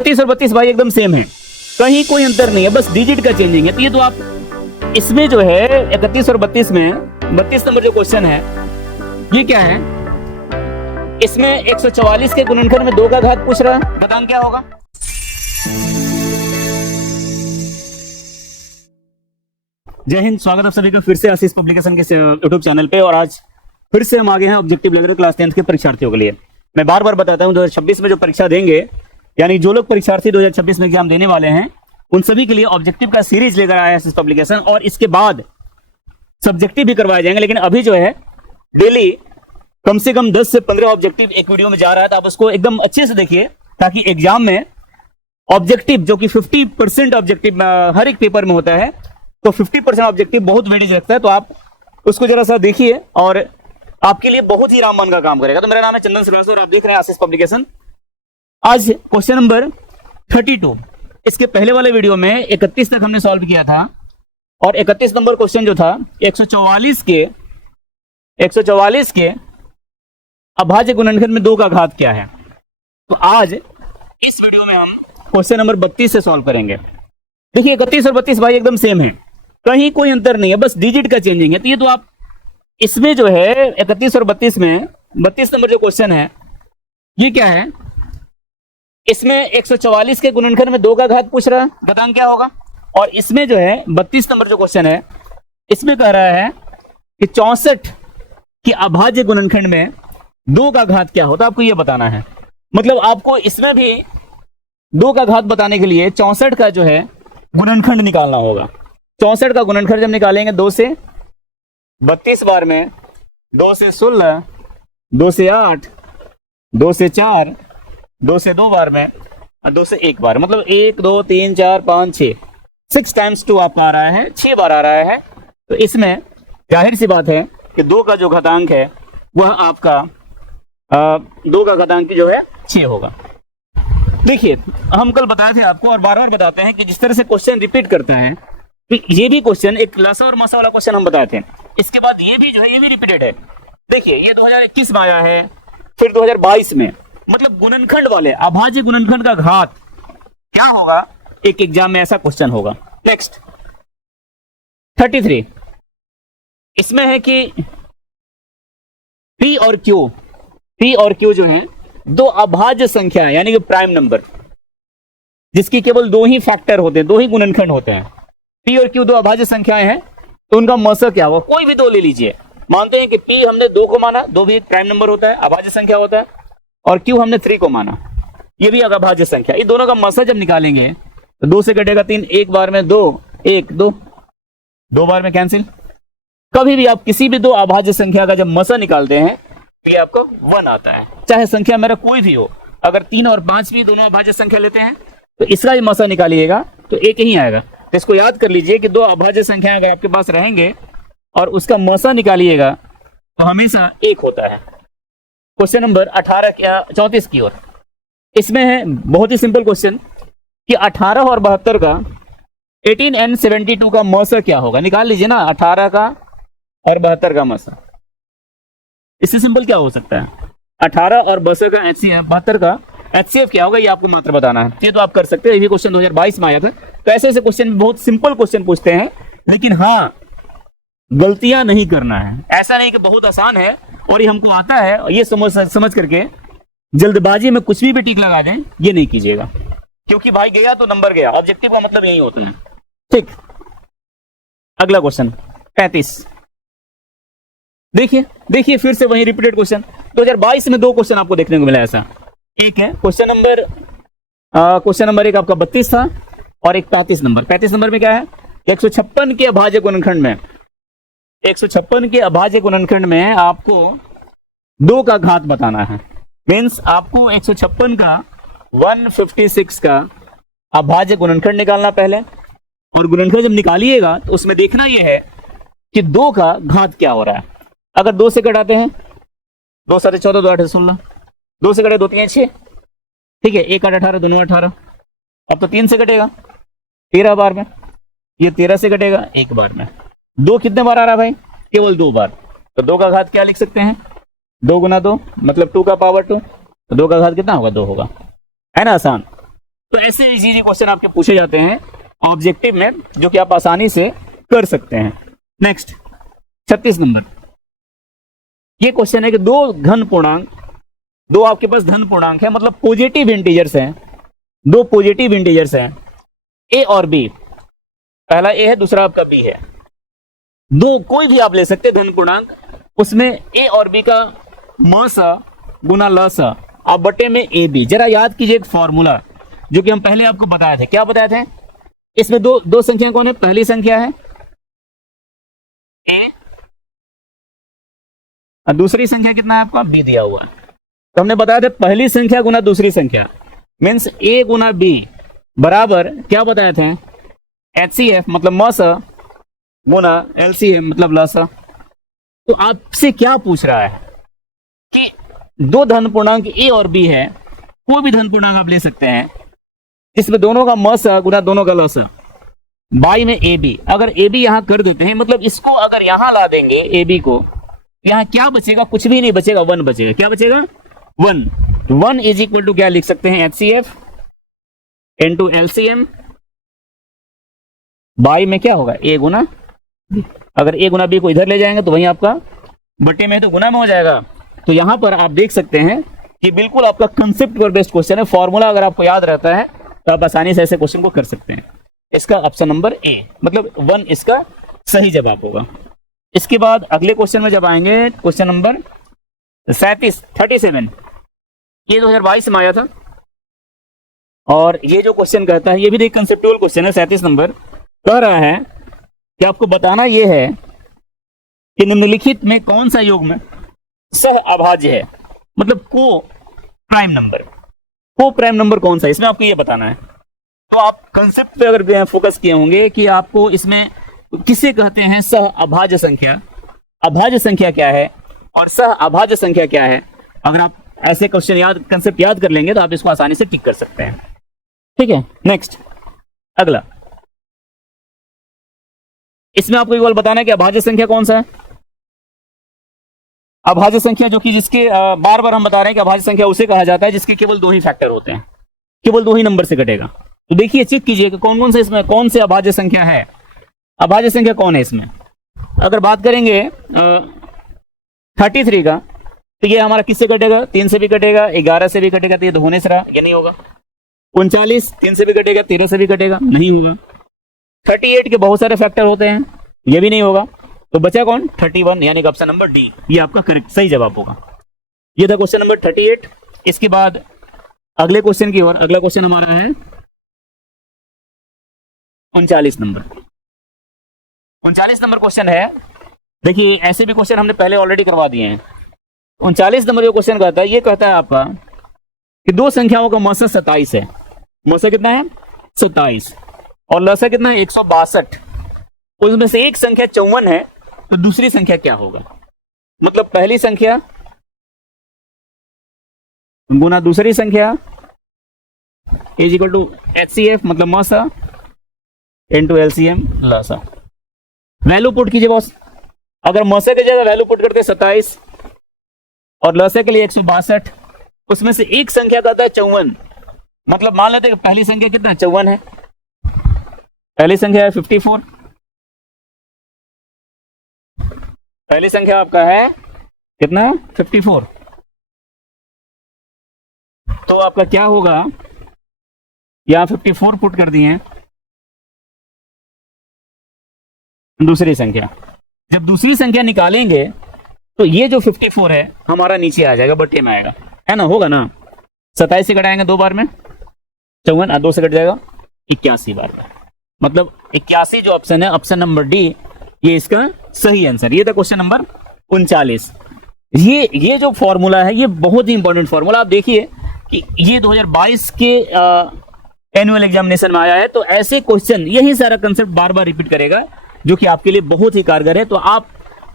31 और 32 भाई एकदम सेम है, कहीं कोई अंतर नहीं है, बस डिजिट का चेंजिंग है। तो ये तो आप इसमें जो है 31 और 32 में 32 नंबर जो क्वेश्चन है ये क्या है, इसमें 144 के गुणनखंड में 2 का घात पूछ रहा है, बताएं क्या होगा। जय हिंद, स्वागत है सभी का फिर से आशीष पब्लिकेशन के यूट्यूब चैनल पे। और आज फिर से हम आ गए हैं ऑब्जेक्टिव लग रहे क्लास 10th के परीक्षार्थियों के लिए। मैं बार बार बताता हूं 2026 में जो परीक्षा देंगे, यानी जो लोग परीक्षार्थी 2026 में एग्जाम देने वाले हैं, उन सभी के लिए ऑब्जेक्टिव का सीरीज लेकर आया है आशीष पब्लिकेशन। और इसके बाद सब्जेक्टिव भी करवाए जाएंगे, लेकिन अभी जो है डेली कम से कम 10 से 15 ऑब्जेक्टिव एक वीडियो में जा रहा है, तो आप उसको एकदम अच्छे से देखिए, ताकि एग्जाम में ऑब्जेक्टिव जो कि 50% ऑब्जेक्टिव हर एक पेपर में होता है, तो 50% ऑब्जेक्टिव बहुत वेटेज रखता है, तो आप उसको जरा सा देखिए और आपके लिए बहुत ही रामबाण का काम करेगा। तो मेरा नाम है चंदन श्रीवास्तव और आप देख रहे हैं आशीष पब्लिकेशन। आज क्वेश्चन नंबर 32, इसके पहले वाले वीडियो में 31 तक हमने सॉल्व किया था, और 31 नंबर क्वेश्चन जो था 144 के अभाज्य गुणनखंड में 2 का घात क्या है। तो आज इस वीडियो में हम क्वेश्चन नंबर 32 से सॉल्व करेंगे। देखिए 31 और 32 भाई एकदम सेम है, कहीं कोई अंतर नहीं है, बस डिजिट का चेंजिंग है। तो ये तो आप इसमें जो है 31 और 32 में 32 नंबर जो क्वेश्चन है ये क्या है, इसमें 144 के गुणनखंड में 2 का घात पूछ रहा है, बताएं क्या होगा। और इसमें जो है 32 नंबर जो क्वेश्चन है इसमें कह रहा है कि 64 के अभाज्य गुणनखंड में 2 का घात क्या होता है, आपको ये बताना है। मतलब आपको इसमें भी 2 का घात बताने के लिए 64 का जो है गुणनखंड निकालना होगा। 64 का गुणनखंड जब निकालेंगे 2 से 32 बार में, 2 से 16, 2 से 8, 2 से 4, 2 से 2 बार में, और 2 से 1 बार, मतलब 1 2 3 4 5 6 6 टाइम्स 2 आपका आ रहा है, 6 बार आ रहा है। तो इसमें जाहिर सी बात है कि 2 का जो घातांक है वह आपका 2 का घातांक जो है 6 होगा। देखिए हम कल बताए थे आपको, और बार बार बताते हैं कि जिस तरह से क्वेश्चन रिपीट करता है, ये भी क्वेश्चन एक लसा और मसा वाला क्वेश्चन हम बताए थे, इसके बाद ये भी जो है ये भी रिपीटेड है। देखिए ये 2021 में आया है, फिर 2022 में, मतलब गुणनखंड वाले अभाज्य गुणनखंड का घात क्या होगा, एक एग्जाम में ऐसा क्वेश्चन होगा। नेक्स्ट 33, इसमें है कि P और Q जो है 2 अभाज्य संख्या है, यानी कि प्राइम नंबर, जिसकी केवल 2 ही फैक्टर होते हैं, 2 ही गुणनखंड होते हैं। P और Q 2 अभाज्य संख्याएं हैं, तो उनका मसा क्या होगा, कोई भी 2 ले लीजिए। मानते हैं कि P हमने 2 को माना, 2 भी प्राइम नंबर होता है, अभाज्य संख्या होता है, और Q हमने 3 को माना, ये भी अभाज्य संख्या। इन दोनों का मसा जब निकालेंगे तो 2 से कटेगा 3, 1 बार में 2, 1 2, 2 बार में कैंसिल। कभी भी आप किसी भी 2 अभाज्य संख्या का जब मसा निकालते हैं तो ये आपको 1 आता है, चाहे संख्या मेरा कोई भी हो। अगर 3 और 5 भी दोनों अभाज्य संख्या लेते हैं तो इसका ही मसा निकालिएगा तो 1 ही आएगा। तो इसको याद कर लीजिए कि 2 अभाज्य संख्याएं अगर आपके पास रहेंगे और उसका मसा निकालिएगा तो हमेशा 1 होता है। क्वेश्चन नंबर 34 की ओर, इसमें है बहुत ही सिंपल क्वेश्चन कि 18 और 72 का 18 and 72 का मसा क्या होगा, निकाल लीजिए ना 18 का और 72 का मसा। इससे सिंपल क्या हो सकता है, 18 और 72 का HCF क्या होगा, ये आपको मात्र बताना है। ये तो आप कर सकते हैं, ये भी क्वेश्चन 2022 में आया था। तो ऐसे ऐसे क्वेश्चन बहुत सिंपल क्वेश्चन पूछते हैं, लेकिन हाँ गलतियां नहीं करना है। ऐसा नहीं कि बहुत आसान है और ये हमको आता है, और ये समझ करके जल्दबाजी में कुछ भी टिक लगा दें, ये नहीं कीजिएगा, क्योंकि भाई गया तो नंबर गया। ऑब्जेक्टिव का मतलब यही होता है। ठीक, अगला क्वेश्चन 35। देखिए फिर से वही रिपीटेड क्वेश्चन। 2022 में 2 क्वेश्चन आपको देखने को मिला ऐसा। एक है क्वेश्चन नंबर 1 आपका 32 था, और एक 35 नंबर। 35 नंबर में क्या है, 156 के अभाज्य गुणनखंड में, 156 के अभाज्य गुणनखंड में आपको 2 का घात बताना है। मीन्स आपको 156 का 156 का अभाज्य गुणनखंड निकालना पहले, और गुणनखंड जब निकालिएगा तो उसमें देखना यह है कि 2 का घात क्या हो रहा है। अगर 2 से घटाते हैं, 2 7 14, 2 8 16, 2 से घटे 2 3 6, ठीक है, 1 8 18, दोनों 18। अब तो 3 से घटेगा 13 बार में, ये 13 से घटेगा 1 बार में। 2 कितने बार आ रहा है भाई, केवल 2 बार। तो 2 का घात क्या लिख सकते हैं, 2 गुना 2 मतलब 2 का पावर 2, तो 2 का घात कितना होगा, 2 होगा, है ना आसान। तो ऐसे इजी क्वेश्चन आपके पूछे जाते हैं ऑब्जेक्टिव में, जो कि आप आसानी से कर सकते हैं। नेक्स्ट 36 नंबर, ये क्वेश्चन है कि दो घन पूर्णांक, दो आपके पास धन पूर्णांक है, मतलब पॉजिटिव इंटीजर्स हैं, दो पॉजिटिव इंटीजर्स हैं ए और बी, पहला ए है दूसरा आपका बी है, दो कोई भी आप ले सकते हैं धन पूर्णांक, उसमें ए और बी का म सा गुना ल सा आप बटे में ए बी। जरा याद कीजिए एक फॉर्मूला जो कि हम पहले आपको बताए थे। क्या बताए थे? इसमें दो संख्या कौन है? पहली संख्या है ए और दूसरी संख्या कितना है आपका? बी दिया हुआ है। तो हमने बताया था पहली संख्या गुना दूसरी संख्या मीन्स ए गुना बी बराबर क्या बताए थे? HCF मतलब म सा गुना LCM मतलब ल सा। तो आपसे क्या पूछ रहा है कि दो धन पूर्णांक ए और बी है, कोई भी धन पूर्णांक आप ले सकते हैं जिसमें दोनों का म सा गुना दोनों का ल सा, बाई में ए बी। अगर ए बी यहां कर देते हैं, मतलब इसको अगर यहां ला देंगे ए बी को, यहां क्या बचेगा? कुछ भी नहीं बचेगा, 1 बचेगा। क्या बचेगा? 1 इज इक्वल टू क्या लिख सकते हैं? HCF इंटू LCM बाई में क्या होगा? ए गुना बी। अगर ए गुना बी को इधर ले जाएंगे तो वहीं आपका बटे में तो गुना में हो जाएगा। तो यहां पर आप देख सकते हैं कि बिल्कुल आपका कंसेप्ट पर बेस्ड क्वेश्चन है। फॉर्मूला अगर आपको याद रहता है तो आप आसानी से ऐसे क्वेश्चन को कर सकते हैं। इसका ऑप्शन नंबर ए मतलब 1 इसका सही जवाब होगा। इसके बाद अगले क्वेश्चन में जब आएंगे, क्वेश्चन नंबर 37 ये 2022 में आया था और ये जो क्वेश्चन कहता है ये भी एक कंसेप्चुअल क्वेश्चन है। 37 नंबर कह रहा है कि आपको बताना ये है कि निम्नलिखित में कौन सा योग में सह अभाज्य है, मतलब को प्राइम नंबर। को प्राइम नंबर कौन सा है, इसमें आपको ये बताना है। तो आप कंसेप्ट पे अगर फोकस किए होंगे कि आपको इसमें किसे कहते हैं सह अभाज्य संख्या, अभाज्य संख्या क्या है और सह अभाज्य संख्या क्या है, अगर आप ऐसे क्वेश्चन कंसेप्ट याद कर लेंगे तो आप इसको आसानी से टिक कर सकते हैं। ठीक है, नेक्स्ट अगला, इसमें आपको केवल बताना है कि अभाज्य संख्या कौन सा है। अभाज्य संख्या जो कि जिसके बार बार हम बता रहे हैं कि अभाज्य संख्या उसे कहा जाता है जिसके केवल दो ही फैक्टर होते हैं, केवल दो ही नंबर से घटेगा। तो देखिए चेक कीजिए कि कौन कौन से इसमें कौन से अभाज्य संख्या है। अभाज्य संख्या कौन है इसमें? अगर बात करेंगे 33 का, तो ये हमारा किससे कटेगा? 3 से भी कटेगा, 11 से भी कटेगा, तो ये तो होने से रहा, ये नहीं होगा। 39 3 से भी कटेगा, 13 से भी कटेगा, नहीं होगा। 38 के बहुत सारे फैक्टर होते हैं, ये भी नहीं होगा। तो बचा कौन? 31 यानी कि ऑप्शन नंबर डी, ये आपका करेक्ट सही जवाब होगा। ये था क्वेश्चन नंबर 38। इसके बाद अगले क्वेश्चन की ओर, अगला क्वेश्चन हमारा है 39 नंबर। 39 नंबर क्वेश्चन है, देखिए ऐसे भी क्वेश्चन हमने पहले ऑलरेडी करवा दिए हैं। 39 नंबर जो क्वेश्चन कहता है, ये कहता है आपका कि दो संख्याओं का मौसा 27 है। मौसा कितना है? 27 और लसा कितना है? 162। उसमें से एक संख्या 54 है, तो दूसरी संख्या क्या होगा? मतलब पहली संख्या गुना दूसरी संख्या इज इक्वल टू HCF मतलब मौसा इंटू LCM लसा। वैल्यू पुट कीजिए बॉस। अगर मौसा के जगह वैल्यू पुट करते 27 और लसा के लिए 162, उसमें से एक संख्या का था 54, मतलब मान लेते हैं पहली संख्या कितना 54 है, पहली संख्या है 54, पहली संख्या आपका है कितना 54। तो आपका क्या होगा? यहां 54 पुट कर दिए। दूसरी संख्या, जब दूसरी संख्या निकालेंगे तो ये जो 54 है हमारा नीचे आ जाएगा, बट्टे में आएगा, है ना? होगा ना? 27 से घटाएंगे 2 बार में 54, 2 से घट जाएगा 81 बार में। मतलब 81 जो ऑप्शन है, ऑप्शन नंबर डी, ये इसका सही आंसर। ये था क्वेश्चन नंबर 39। ये जो फॉर्मूला है ये बहुत ही इंपॉर्टेंट फॉर्मूला। आप देखिए कि ये 2022 के एनुअल एग्जामिनेशन में आया है, तो ऐसे क्वेश्चन यही सारा कंसेप्ट बार बार रिपीट करेगा, जो कि आपके लिए बहुत ही कारगर है। तो आप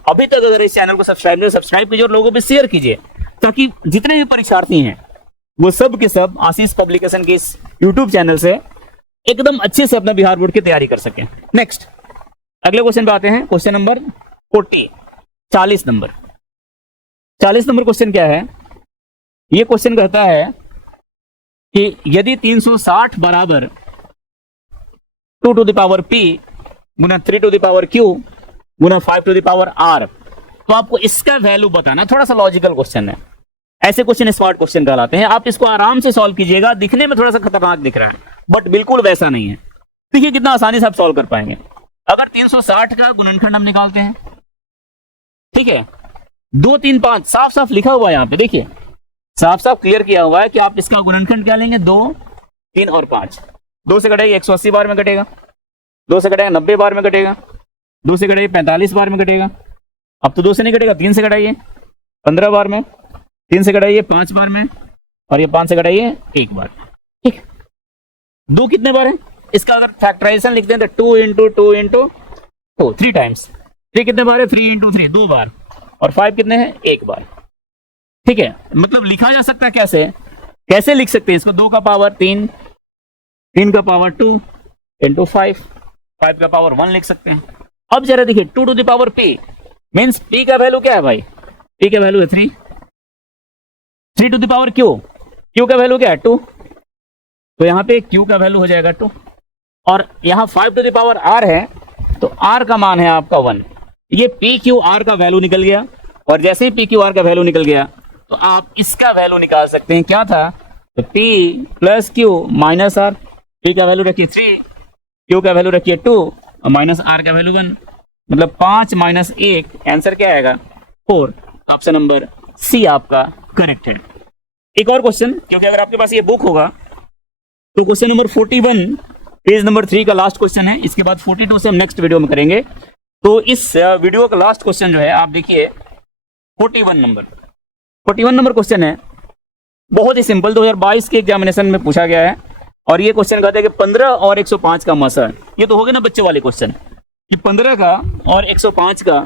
अभी तक अगर इस चैनल को सब्सक्राइब कीजिए और लोगों पे शेयर कीजिए, ताकि जितने भी परीक्षार्थी हैं वो सब के सब आशीष पब्लिकेशन के इस यूट्यूब चैनल से एकदम अच्छे से अपना बिहार बोर्ड की तैयारी कर सकें। नेक्स्ट अगले क्वेश्चन पे आते हैं, question number 40 number. 40 number question क्या है? ये क्वेश्चन कहता है कि यदि 360 बराबर 2 टू द पावर p गुना 3 टू द पावर q गुना 5 टू द पावर r, तो आपको इसका वैल्यू बताना। थोड़ा सा लॉजिकल क्वेश्चन है, ऐसे क्वेश्चन स्मार्ट क्वेश्चन कहलाते हैं। आप इसको आराम से सॉल्व कीजिएगा। दिखने में थोड़ा सा खतरनाक दिख रहा है, बट बिल्कुल वैसा नहीं है। देखिए कितना आसानी से आप सॉल्व कर पाएंगे। अगर 360 का गुणनखंड हम निकालते हैं, ठीक है, 2 3 5 साफ साफ लिखा हुआ है यहाँ पे, देखिए साफ साफ क्लियर किया हुआ है कि आप इसका गुणनखंड क्या लेंगे, 2 3 और 5। 2 से कटेगा 180 बार में कटेगा, 2 से कटेगा 90 बार में कटेगा, 2 से कटेगा 45 बार में कटेगा। अब तो 2 से नहीं कटेगा, 3 से कटाइए 15 बार में, 3 से कटाइए 5 बार में, और ये 5 से कटाइए 1 बार। ठीक, 2 कितने बार है, इसका अगर फैक्टराइजेशन लिखते हैं तो 2 इंटू 2 इंटू 2, 3 टाइम्स। 3 कितने बार है, 3 इंटू 3 2 बार, और 5 कितने हैं, 1 बार। ठीक है, मतलब लिखा जा सकता है कैसे, कैसे लिख सकते हैं इसको, 2 का पावर 3, 3 का पावर 2 इंटू 5, 5 का पावर 1 लिख सकते हैं। अब जरा देखिए 2 to the power p means p का वैल्यू क्या है भाई, p का वैल्यू है 3, 3 to the power q, q का वैल्यू क्या है 2, तो यहाँ पे q का वैल्यू हो जाएगा 2, और यहाँ 5 टू द पावर r है, तो r का मान है आपका 1। ये p q r का वैल्यू निकल गया, और जैसे ही p q r का वैल्यू निकल गया तो आप इसका वैल्यू निकाल सकते हैं। क्या था, तो p plus q minus r, p का वैल्यू रखिए 3, q का वैल्यू रखिए 2, और माइनस r का वैल्यू 1, मतलब 5 माइनस 1, आंसर क्या आएगा 4। ऑप्शन नंबर सी आपका करेक्ट है। एक और क्वेश्चन, क्योंकि अगर आपके पास ये बुक होगा तो क्वेश्चन नंबर 41 पेज नंबर 3 का लास्ट क्वेश्चन है। इसके बाद 42 से हम नेक्स्ट वीडियो में करेंगे। तो इस वीडियो का लास्ट क्वेश्चन जो है आप देखिए 41 नंबर क्वेश्चन है, बहुत ही सिंपल, 2022 के एग्जामिनेशन में पूछा गया है। और ये क्वेश्चन कहते हैं कि 15 और 105 का मसा, ये तो हो गए ना बच्चे वाले क्वेश्चन, कि 15 का और 105 का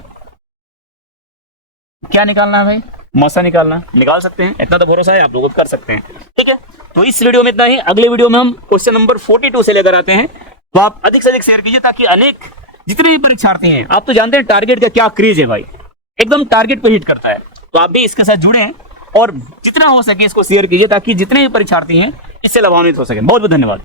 क्या निकालना है भाई, मसा निकालना। निकाल सकते हैं, इतना तो भरोसा है आप लोग कर सकते हैं। ठीक है, तो इस वीडियो में इतना ही। अगले वीडियो में हम क्वेश्चन नंबर 42 से लेकर आते हैं। तो आप अधिक से अधिक शेयर कीजिए, ताकि अनेक जितने भी परीक्षार्थी हैं, आप तो जानते हैं टारगेट का क्या क्रेज है भाई, एकदम टारगेट पे हिट करता है। तो आप भी इसके साथ जुड़े और जितना हो सके इसको शेयर कीजिए, ताकि जितने भी परीक्षार्थी हैं इससे लाभान्वित हो सके। बहुत बहुत धन्यवाद।